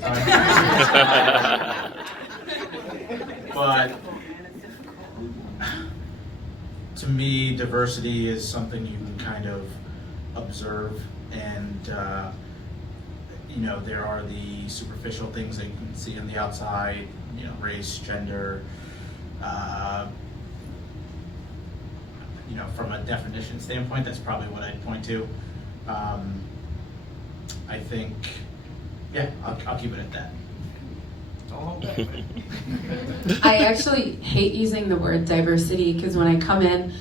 time. But to me, diversity is something you can kind of observe, and you know, there are the superficial things that you can see on the outside, you know, race, gender. You know, from a definition standpoint, that's probably what I'd point to. I think, yeah, I'll keep it at that. I actually hate using the word diversity because when I come in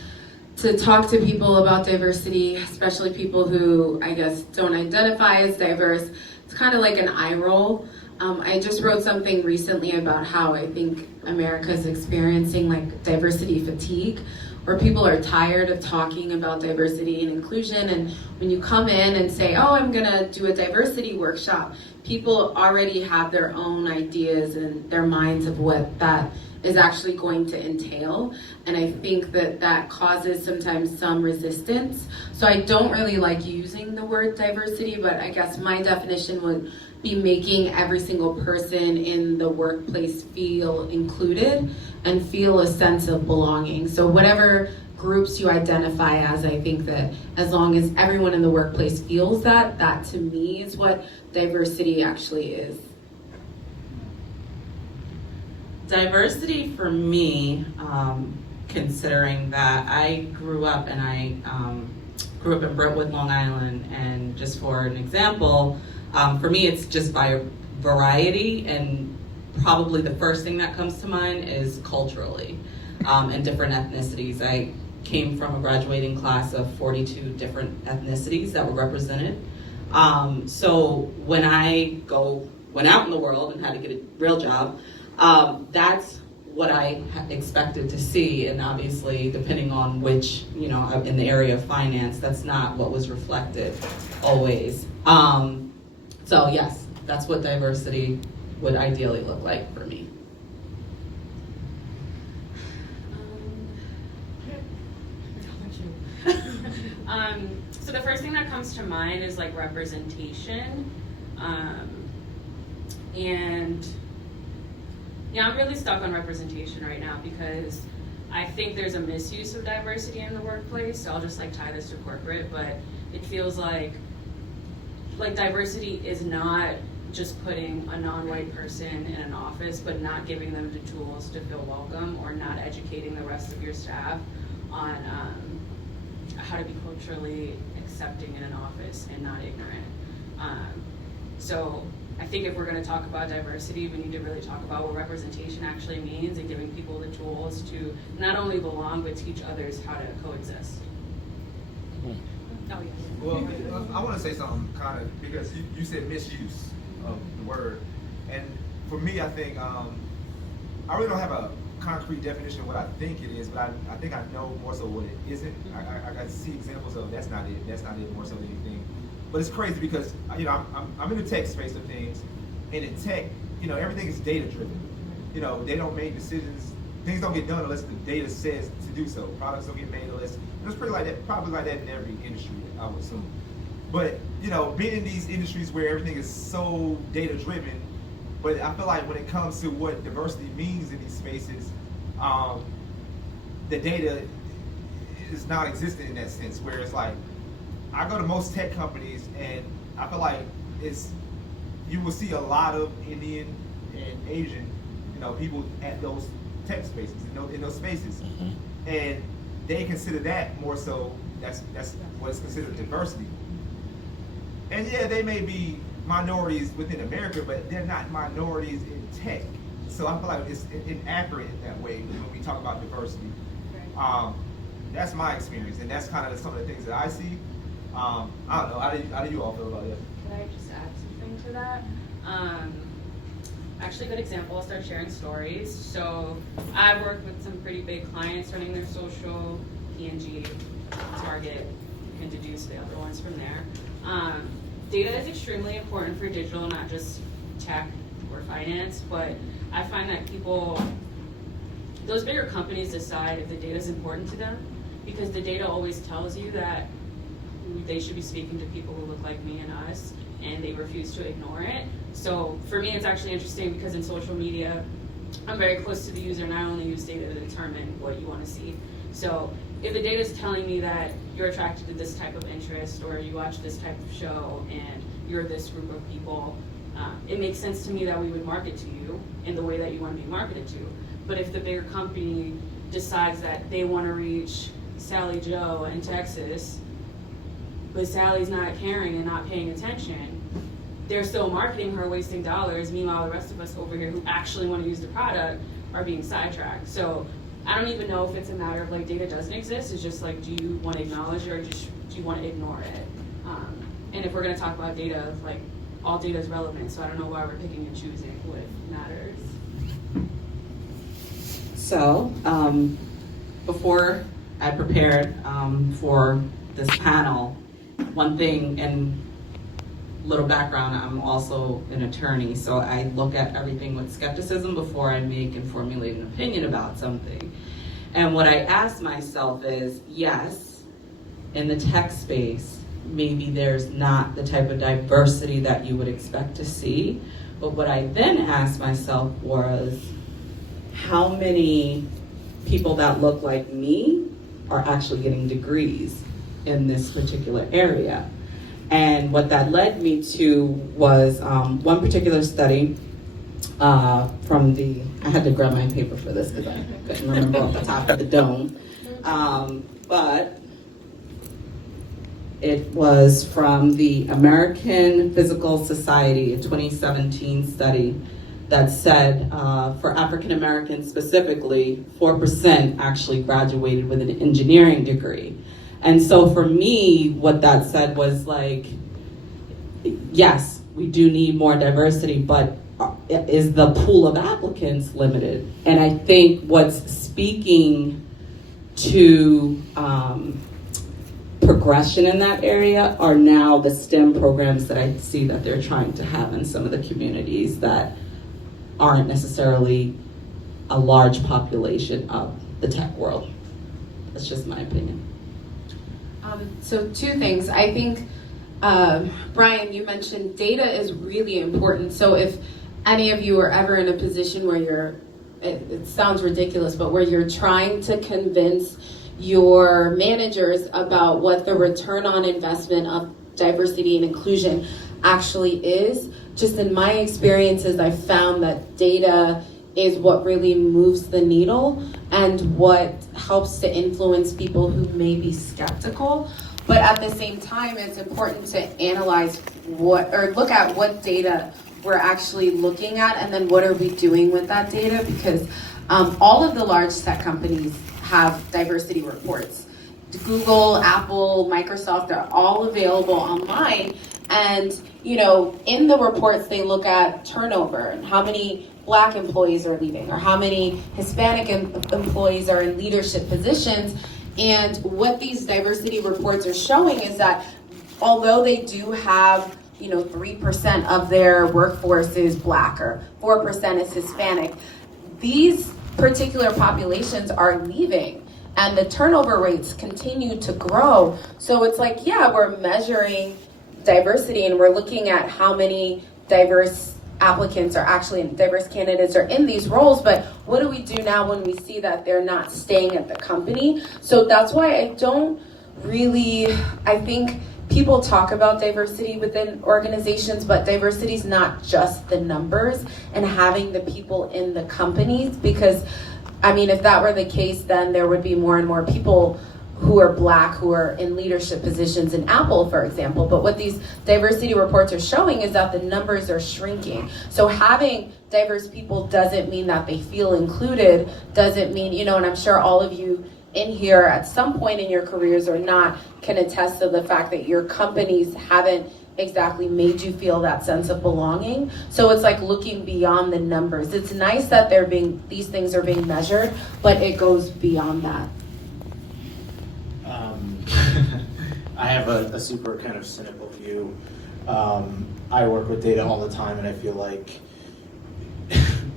to talk to people about diversity, especially people who I guess don't identify as diverse, it's kind of like an eye roll. I just wrote something recently about how I think America is experiencing like diversity fatigue, where people are tired of talking about diversity and inclusion, and when you come in and say, oh, I'm gonna do a diversity workshop, people already have their own ideas and their minds of what that is actually going to entail, and I think that that causes sometimes some resistance. So I don't really like using the word diversity, but I guess my definition would be making every single person in the workplace feel included and feel a sense of belonging. So whatever groups you identify as, I think that as long as everyone in the workplace feels that, that to me is what diversity actually is. Diversity for me, considering that I grew up in Brentwood, Long Island, and just for an example, for me it's just by variety, and probably the first thing that comes to mind is culturally, and different ethnicities. I came from a graduating class of 42 different ethnicities that were represented. So when I went out in the world and had to get a real job, that's what I expected to see, and obviously depending on which, you know, in the area of finance, that's not what was reflected always. So yes, that's what diversity would ideally look like for me. So the first thing that comes to mind is like representation, and yeah, I'm really stuck on representation right now because I think there's a misuse of diversity in the workplace. So I'll just like tie this to corporate, but it feels like diversity is not just putting a non-white person in an office, but not giving them the tools to feel welcome, or not educating the rest of your staff on how to be culturally accepting in an office and not ignorant. So I think if we're going to talk about diversity, we need to really talk about what representation actually means, and giving people the tools to not only belong, but teach others how to coexist. Oh, yeah. Well, I want to say something kind of, because you said misuse of the word. And for me, I think, I really don't have a concrete definition of what I think it is, but I think I know more so what it isn't. I see examples of that's not it more so than anything. But it's crazy because, you know, I'm in the tech space of things, and in tech, you know, everything is data driven. You know, they don't make decisions, things don't get done unless the data says to do so. Products don't get made unless, it's pretty like that, probably like that in every industry, I would assume. But, you know, being in these industries where everything is so data driven, but I feel like when it comes to what diversity means in these spaces, the data is non-existent in that sense, where it's like, I go to most tech companies and I feel like you will see a lot of Indian and Asian, you know, people at those tech spaces, in those spaces. Mm-hmm. And they consider that more so, that's what's considered diversity. And yeah, they may be minorities within America, but they're not minorities in tech. So I feel like it's inaccurate in that way when we talk about diversity. That's my experience, and that's kind of some of the things that I see. I don't know, how do you all feel about that? Can I just add something to that? Actually, a good example, I'll start sharing stories. So I've worked with some pretty big clients running their social, P&G, Target, you can deduce the other ones from there. Data is extremely important for digital, not just tech or finance, but I find that those bigger companies decide if the data is important to them, because the data always tells you that they should be speaking to people who look like me and us, and they refuse to ignore it. So for me, it's actually interesting because in social media, I'm very close to the user and I only use data to determine what you want to see. So if the data is telling me that you're attracted to this type of interest or you watch this type of show and you're this group of people, it makes sense to me that we would market to you in the way that you want to be marketed to. But if the bigger company decides that they want to reach Sally Joe in Texas, but Sally's not caring and not paying attention, they're still marketing her, wasting dollars. Meanwhile, the rest of us over here who actually want to use the product are being sidetracked. So I don't even know if it's a matter of like data doesn't exist. It's just like, do you want to acknowledge it or just do you want to ignore it? And if we're going to talk about data, like all data is relevant. So I don't know why we're picking and choosing what matters. So, before I prepared for this panel, one thing, and little background, I'm also an attorney, so I look at everything with skepticism before I make and formulate an opinion about something. And what I ask myself is, yes, in the tech space, maybe there's not the type of diversity that you would expect to see, but what I then asked myself was, how many people that look like me are actually getting degrees in this particular area? And what that led me to was one particular study from the, I had to grab my paper for this because I couldn't remember off the top of the dome. But it was from the American Physical Society, a 2017 study that said for African Americans specifically, 4% actually graduated with an engineering degree. And so for me, what that said was like, yes, we do need more diversity, but is the pool of applicants limited? And I think what's speaking to progression in that area are now the STEM programs that I see that they're trying to have in some of the communities that aren't necessarily a large population of the tech world. That's just my opinion. So two things. I think, Brian, you mentioned data is really important. So if any of you are ever in a position where you're, it sounds ridiculous, but where you're trying to convince your managers about what the return on investment of diversity and inclusion actually is, just in my experiences, I found that data is what really moves the needle and what helps to influence people who may be skeptical. But at the same time, it's important to analyze what, or look at what data we're actually looking at, and then what are we doing with that data, because all of the large tech companies have diversity reports. Google, Apple, Microsoft, they're all available online. And, you know, in the reports, they look at turnover and how many Black employees are leaving or how many Hispanic employees are in leadership positions. And what these diversity reports are showing is that although they do have, you know, 3% of their workforce is Black or 4% is Hispanic, these particular populations are leaving and the turnover rates continue to grow. So it's like, yeah, we're measuring diversity and we're looking at how many diverse applicants are actually, diverse candidates are in these roles, but what do we do now when we see that they're not staying at the company? So that's why I don't really, I think people talk about diversity within organizations, but diversity is not just the numbers and having the people in the companies, because I mean, if that were the case, then there would be more and more people who are Black, who are in leadership positions in Apple, for example. But what these diversity reports are showing is that the numbers are shrinking. So having diverse people doesn't mean that they feel included, doesn't mean, you know, and I'm sure all of you in here at some point in your careers or not can attest to the fact that your companies haven't exactly made you feel that sense of belonging. So it's like looking beyond the numbers. It's nice that these things are being measured, but it goes beyond that. I have a super kind of cynical view. I work with data all the time, and I feel like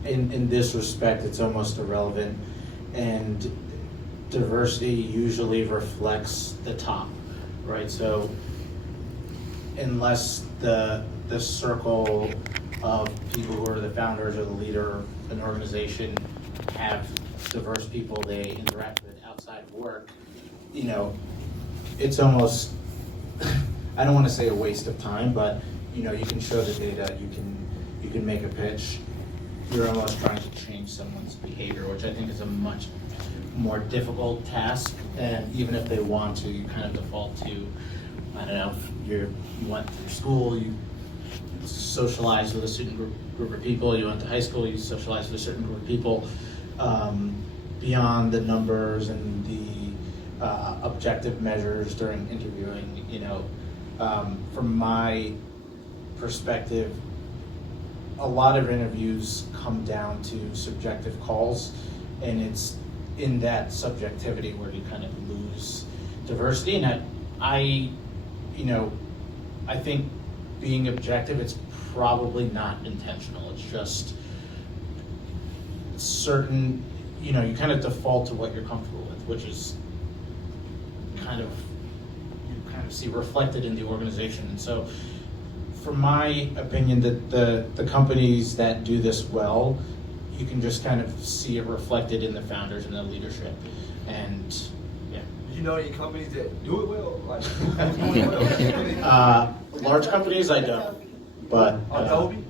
in this respect, it's almost irrelevant. And diversity usually reflects the top, right? So unless the circle of people who are the founders or the leader of an organization have diverse people they interact with outside of work, you know, it's almost, I don't want to say a waste of time, but you know, you can show the data, you can make a pitch. You're almost trying to change someone's behavior, which I think is a much more difficult task. And even if they want to, you kind of default to, I don't know, if you went through school, you socialized with a certain group of people, you went to high school, you socialized with a certain group of people. Beyond the numbers and the objective measures during interviewing, you know, from my perspective, a lot of interviews come down to subjective calls, and it's in that subjectivity where you kind of lose diversity. And I think being objective, it's probably not intentional. It's just certain, you know, you kind of default to what you're comfortable with, which is you kind of see reflected in the organization. And so, from my opinion, the companies that do this well, you can just kind of see it reflected in the founders and the leadership. And yeah. Do you know any companies that do it well? Like, large companies, I don't. But Adobe?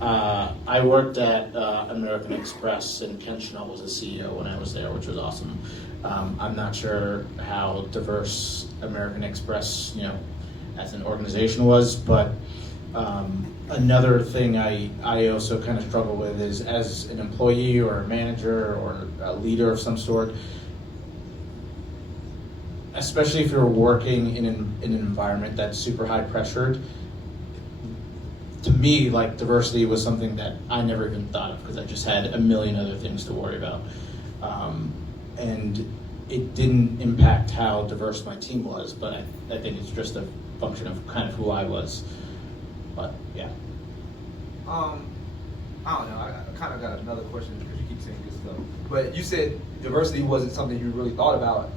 I worked at American Express, and Ken Schnell was the CEO when I was there, which was awesome. I'm not sure how diverse American Express, you know, as an organization was, but another thing I also kind of struggle with is, as an employee or a manager or a leader of some sort, especially if you're working in an environment that's super high pressured. To me, like, diversity was something that I never even thought of because I just had a million other things to worry about. And it didn't impact how diverse my team was, but I think it's just a function of kind of who I was. But yeah. I don't know. I kind of got another question because you keep saying good stuff. But you said diversity wasn't something you really thought about.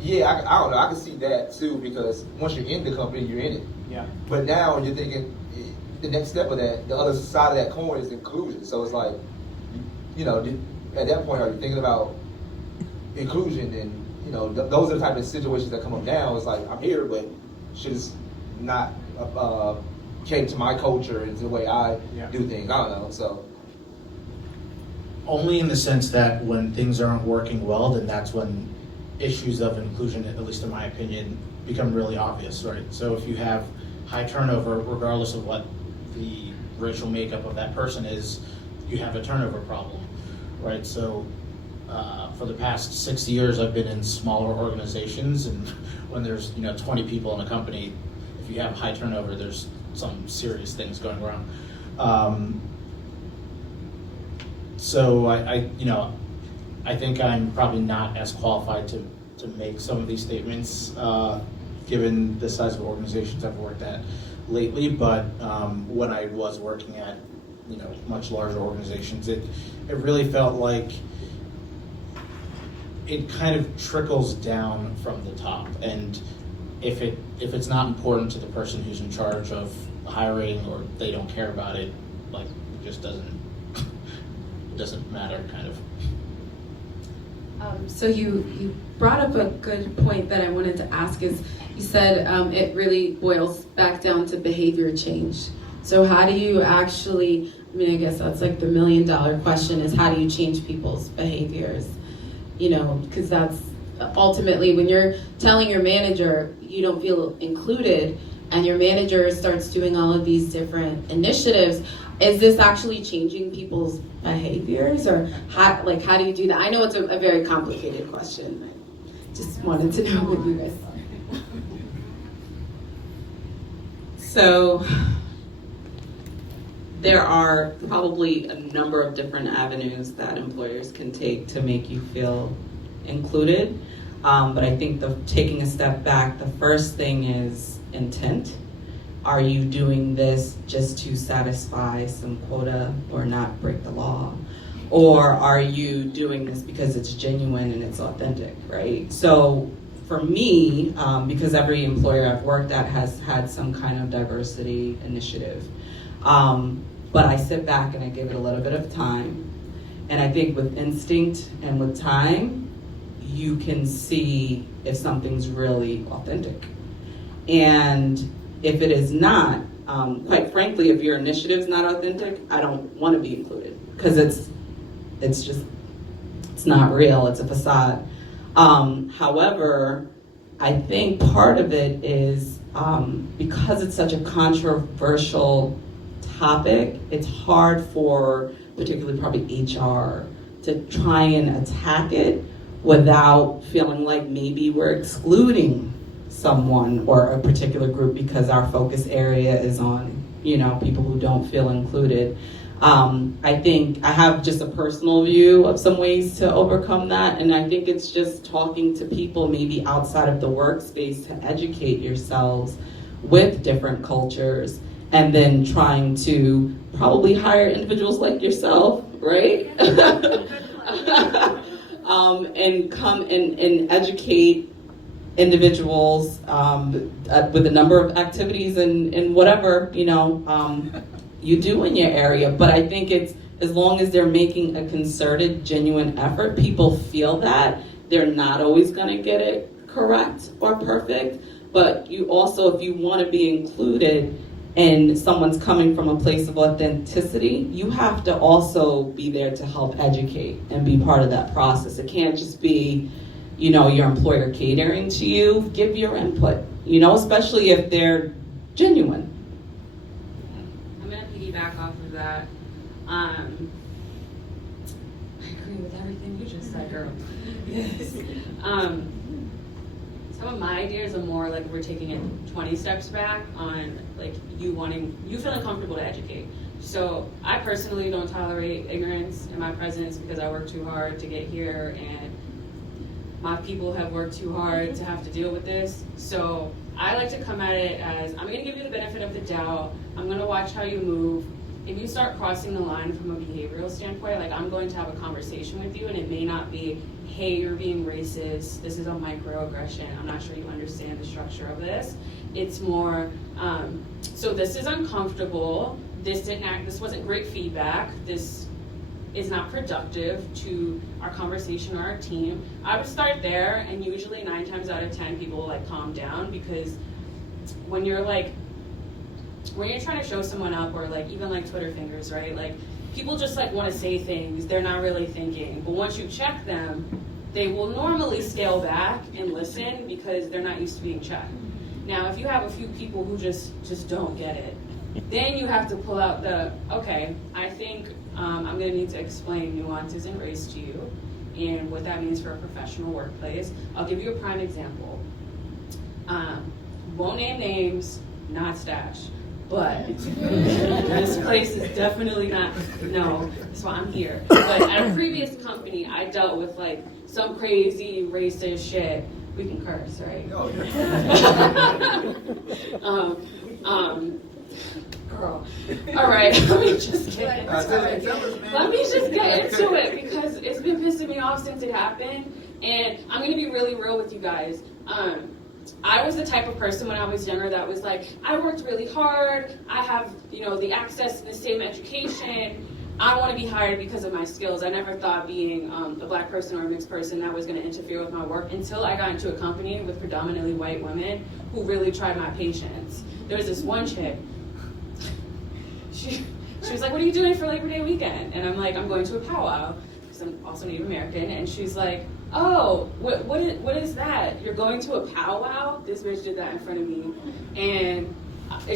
Yeah, I don't know. I can see that too, because once you're in the company, you're in it. Yeah. But now you're thinking the next step of that, the other side of that coin is inclusion. So it's like, you know, at that point, are you thinking about inclusion? And, you know, those are the type of situations that come up now. It's like, I'm here, but shit is not cater to my culture and to the way I do things. I don't know. So Only in the sense that when things aren't working well, then that's when issues of inclusion, at least in my opinion, become really obvious, right? So if you have high turnover, regardless of what the racial makeup of that person is, you have a turnover problem, right? So for the past 6 years, I've been in smaller organizations, and when there's 20 people in a company, if you have high turnover, there's some serious things going wrong. So I think I'm probably not as qualified to make some of these statements, given the size of organizations I've worked at lately. But when I was working at much larger organizations, it really felt like it kind of trickles down from the top. And if it's not important to the person who's in charge of hiring, or they don't care about it, like, it just doesn't matter, kind of. So you brought up a good point that I wanted to ask is, you said it really boils back down to behavior change. So how do you actually, I guess that's like the $1 million question, is how do you change people's behaviors? Because that's ultimately, when you're telling your manager you don't feel included, and your manager starts doing all of these different initiatives, is this actually changing people's behaviors, or how do you do that? I know it's a very complicated question. I just wanted to know what you guys thought. So there are probably a number of different avenues that employers can take to make you feel included. But I think taking a step back, the first thing is intent. Are you doing this just to satisfy some quota or not break the law? Or are you doing this because it's genuine and it's authentic, right? So for me, because every employer I've worked at has had some kind of diversity initiative. But I sit back and I give it a little bit of time. And I think with instinct and with time, you can see if something's really authentic. And if it is not, quite frankly, if your initiative's not authentic, I don't want to be included, because it's not real, it's a facade. However, I think part of it is because it's such a controversial topic, it's hard for particularly probably HR to try and attack it without feeling like maybe we're excluding someone or a particular group because our focus area is on, people who don't feel included. I think I have just a personal view of some ways to overcome that, and I think it's just talking to people maybe outside of the workspace to educate yourselves with different cultures, and then trying to probably hire individuals like yourself, right? And come and educate individuals with a number of activities and whatever, you do in your area. But I think it's, as long as they're making a concerted, genuine effort, people feel that. They're not always gonna get it correct or perfect, but you also, if you wanna be included and someone's coming from a place of authenticity, you have to also be there to help educate and be part of that process. It can't just be, your employer catering to you. Give your input, especially if they're genuine. I'm gonna piggyback off of that. I agree with everything you just said, girl. Yes. Some of my ideas are more like we're taking it 20 steps back on like you feeling comfortable to educate. So I personally don't tolerate ignorance in my presence because I work too hard to get here, and my people have worked too hard to have to deal with this. So I like to come at it as, I'm gonna give you the benefit of the doubt. I'm gonna watch how you move. If you start crossing the line from a behavioral standpoint, like I'm going to have a conversation with you, and it may not be, hey, you're being racist, this is a microaggression, I'm not sure you understand the structure of this. It's more, so this is uncomfortable, this wasn't great feedback, this is not productive to our conversation or our team. I would start there, and usually 9 times out of 10 people will like calm down, because when you're trying to show someone up, or like even like Twitter fingers, right? Like people just like want to say things, they're not really thinking. But once you check them, they will normally scale back and listen because they're not used to being checked. Now, if you have a few people who just don't get it, then you have to pull out okay, I think I'm gonna need to explain nuances in race to you and what that means for a professional workplace. I'll give you a prime example. Won't name names, not Stash. But this place is definitely not, no, that's why I'm here. But at a previous company, I dealt with like some crazy racist shit. We can curse, right? Oh, yeah. Girl. All right, let me just get into it because it's been pissing me off since it happened. And I'm gonna be really real with you guys. I was the type of person when I was younger that was like, I worked really hard, I have, the access to the same education, I want to be hired because of my skills. I never thought being a black person or a mixed person that was going to interfere with my work until I got into a company with predominantly white women who really tried my patience. There was this one chick, she was like, what are you doing for Labor Day weekend? And I'm like, I'm going to a powwow, because I'm also Native American, and she's like, oh, what is that? You're going to a powwow? This bitch did that in front of me. And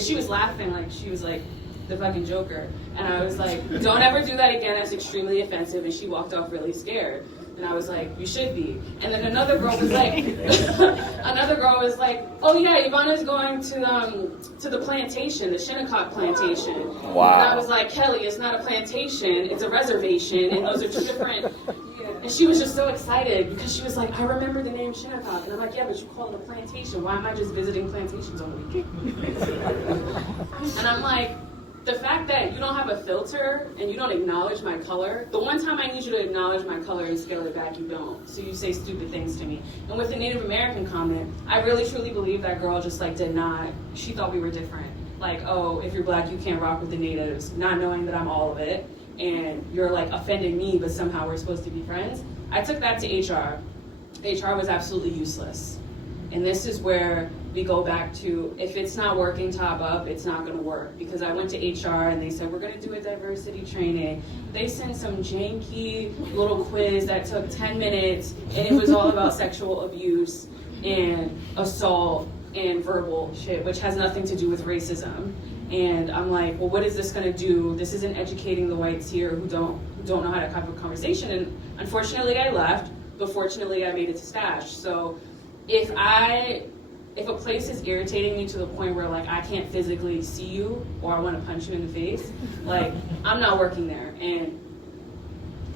she was laughing like she was like the fucking Joker. And I was like, don't ever do that again, that's extremely offensive. And she walked off really scared. And I was like, you should be. And then another girl was like, oh yeah, Ivana's going to the plantation, the Shinnecock plantation. Wow. And I was like, Kelly, it's not a plantation, it's a reservation, and those are two different. And she was just so excited because she was like, I remember the name Shinnecock. And I'm like, yeah, but you call it a plantation. Why am I just visiting plantations on the weekend? And I'm like, the fact that you don't have a filter and you don't acknowledge my color, the one time I need you to acknowledge my color and scale it back, you don't. So you say stupid things to me. And with the Native American comment, I really truly believe that girl just like did not, she thought we were different. Like, oh, if you're black, you can't rock with the natives, not knowing that I'm all of it. And you're like offending me, but somehow we're supposed to be friends. I took that to HR. HR was absolutely useless. And this is where we go back to, if it's not working top up, it's not gonna work. Because I went to HR and they said, we're gonna do a diversity training. They sent some janky little quiz that took 10 minutes, and it was all about sexual abuse and assault and verbal shit, which has nothing to do with racism. And I'm like, well, what is this gonna do? This isn't educating the whites here who don't know how to have a conversation. And unfortunately I left, but fortunately I made it to Stash. So if a place is irritating me to the point where like I can't physically see you or I want to punch you in the face, like I'm not working there. And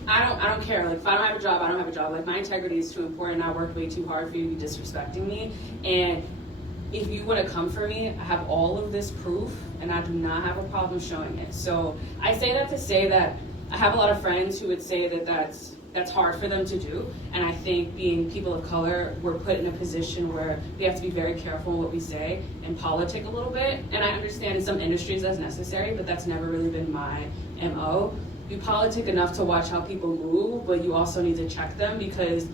I don't care. Like if I don't have a job, I don't have a job. Like my integrity is too important. I worked way too hard for you to be disrespecting me. And if you would have come for me, I have all of this proof and I do not have a problem showing it. So I say that to say that I have a lot of friends who would say that that's hard for them to do. And I think being people of color, we're put in a position where we have to be very careful in what we say and politic a little bit. And I understand in some industries that's necessary, but that's never really been my MO. You politic enough to watch how people move, but you also need to check them because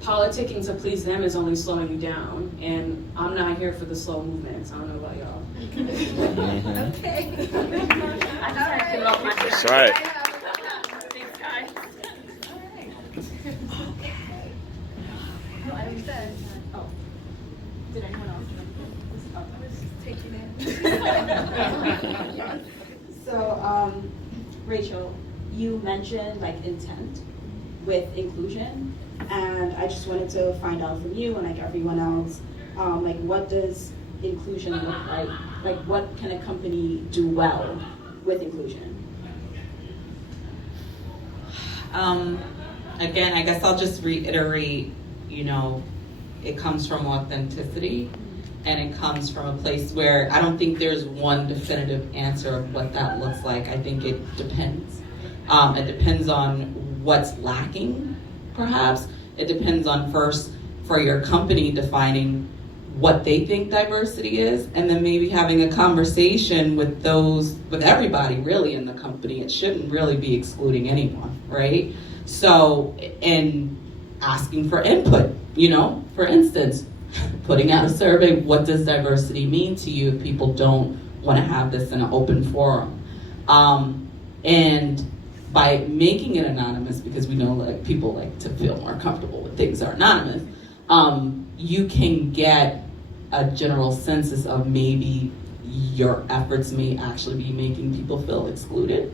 politicking to please them is only slowing you down. And I'm not here for the slow movements. I don't know about y'all. Okay. That's right. Thanks, guys. No, I understand. Oh, did anyone else? I was taking it. So, Rachel, you mentioned like intent with inclusion, and I just wanted to find out from you and like everyone else, like what does inclusion look like? Like what can a company do well with inclusion? Again, I guess I'll just reiterate, it comes from authenticity and it comes from a place where I don't think there's one definitive answer of what that looks like. I think it depends. It depends on what's lacking, perhaps. It depends on first, for your company, defining what they think diversity is, and then maybe having a conversation with everybody really in the company. It shouldn't really be excluding anyone, right? So, and asking for input, for instance, putting out a survey, what does diversity mean to you if people don't want to have this in an open forum? And by making it anonymous, because we know like people like to feel more comfortable when things are anonymous, you can get a general census of maybe your efforts may actually be making people feel excluded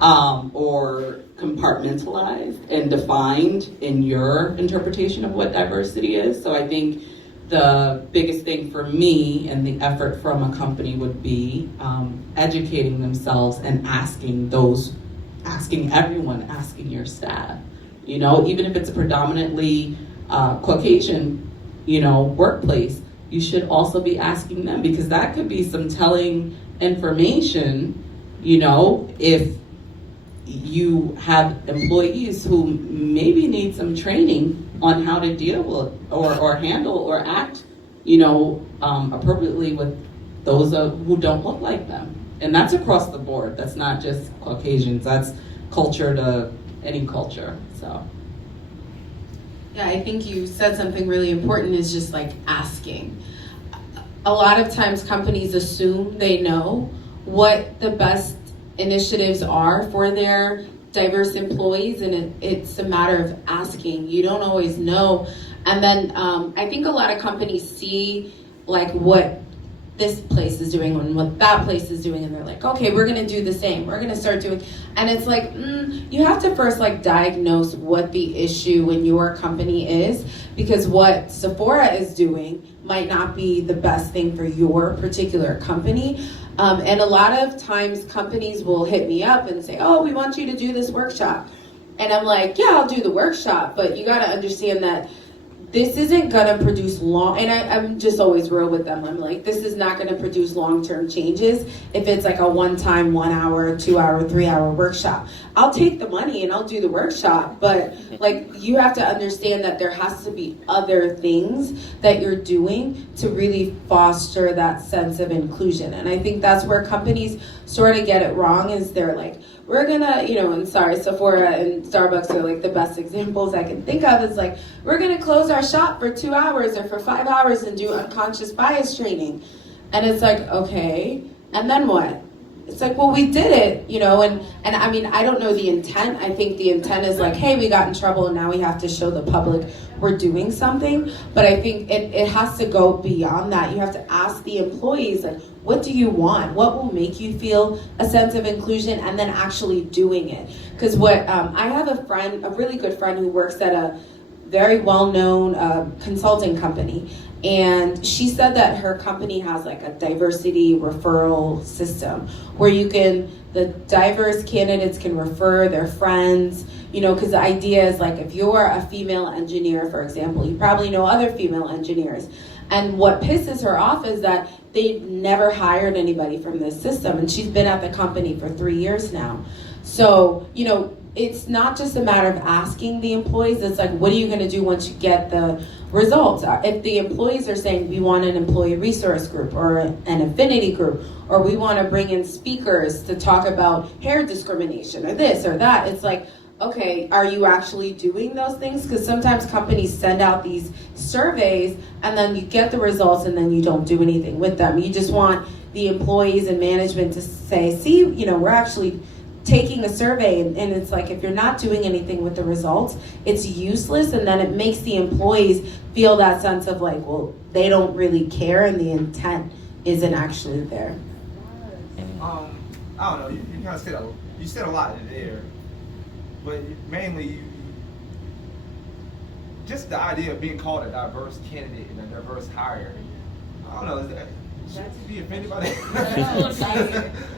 or compartmentalized and defined in your interpretation of what diversity is. So I think the biggest thing for me and the effort from a company would be educating themselves and asking everyone, asking your staff, even if it's a predominantly Caucasian, workplace, you should also be asking them, because that could be some telling information, if you have employees who maybe need some training on how to deal with or handle or act, appropriately with those who don't look like them. And that's across the board. That's not just Caucasians. That's culture to any culture, so. Yeah, I think you said something really important is just like asking. A lot of times companies assume they know what the best initiatives are for their diverse employees, and it's a matter of asking. You don't always know. And then I think a lot of companies see like what this place is doing and what that place is doing, and they're like, okay, we're gonna do the same. We're gonna start doing, and it's like, you have to first like diagnose what the issue in your company is, because what Sephora is doing might not be the best thing for your particular company. And a lot of times companies will hit me up and say, oh, we want you to do this workshop. And I'm like, yeah, I'll do the workshop, but you gotta understand that this isn't gonna produce I'm just always real with them. I'm like, this is not gonna produce long-term changes if it's like a one-time 1 hour, 2 hour, 3 hour workshop. I'll take the money and I'll do the workshop, but like you have to understand that there has to be other things that you're doing to really foster that sense of inclusion. And I think that's where companies sort of get it wrong, is they're like, we're gonna, and sorry, Sephora and Starbucks are like the best examples I can think of. Is like, we're gonna close our shop for 2 hours or for 5 hours and do unconscious bias training. And it's like, okay, and then what? It's like, well, we did it, and I mean, I don't know the intent. I think the intent is like, hey, we got in trouble and now we have to show the public we're doing something. But I think it has to go beyond that. You have to ask the employees, like, what do you want? What will make you feel a sense of inclusion, and then actually doing it? Because I have a really good friend who works at a very well-known consulting company. And she said that her company has like a diversity referral system where the diverse candidates can refer their friends, because the idea is like, if you're a female engineer, for example, you probably know other female engineers. And what pisses her off is that they've never hired anybody from this system. And she's been at the company for 3 years now. So, it's not just a matter of asking the employees. It's like, what are you going to do once you get the results? If the employees are saying, we want an employee resource group or an affinity group, or we want to bring in speakers to talk about hair discrimination or this or that, it's like, okay, are you actually doing those things? Because sometimes companies send out these surveys and then you get the results and then you don't do anything with them. You just want the employees and management to say, see, we're actually taking a survey, and it's like, if you're not doing anything with the results, it's useless, and then it makes the employees feel that sense of like, well, they don't really care and the intent isn't actually there. I don't know, you kind of said a lot in there, but mainly just the idea of being called a diverse candidate and a diverse hire. I don't know, should you be offended by that?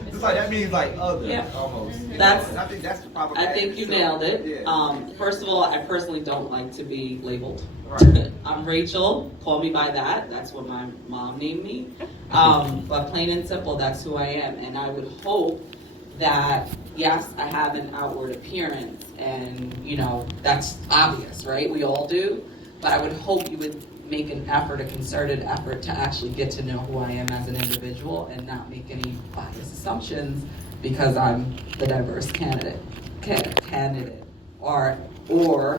It's like, that means like other, Yeah. almost. That's- I think that's the problem. I think you nailed it. Yeah. First of all, I personally don't like to be labeled. Right. I'm Rachel, call me by that. That's what my mom named me. But plain and simple, that's who I am. And I would hope that, yes, I have an outward appearance, and that's obvious, right? We all do. But I would hope you would make an effort, a concerted effort, to actually get to know who I am as an individual and not make any biased assumptions because I'm the diverse candidate, or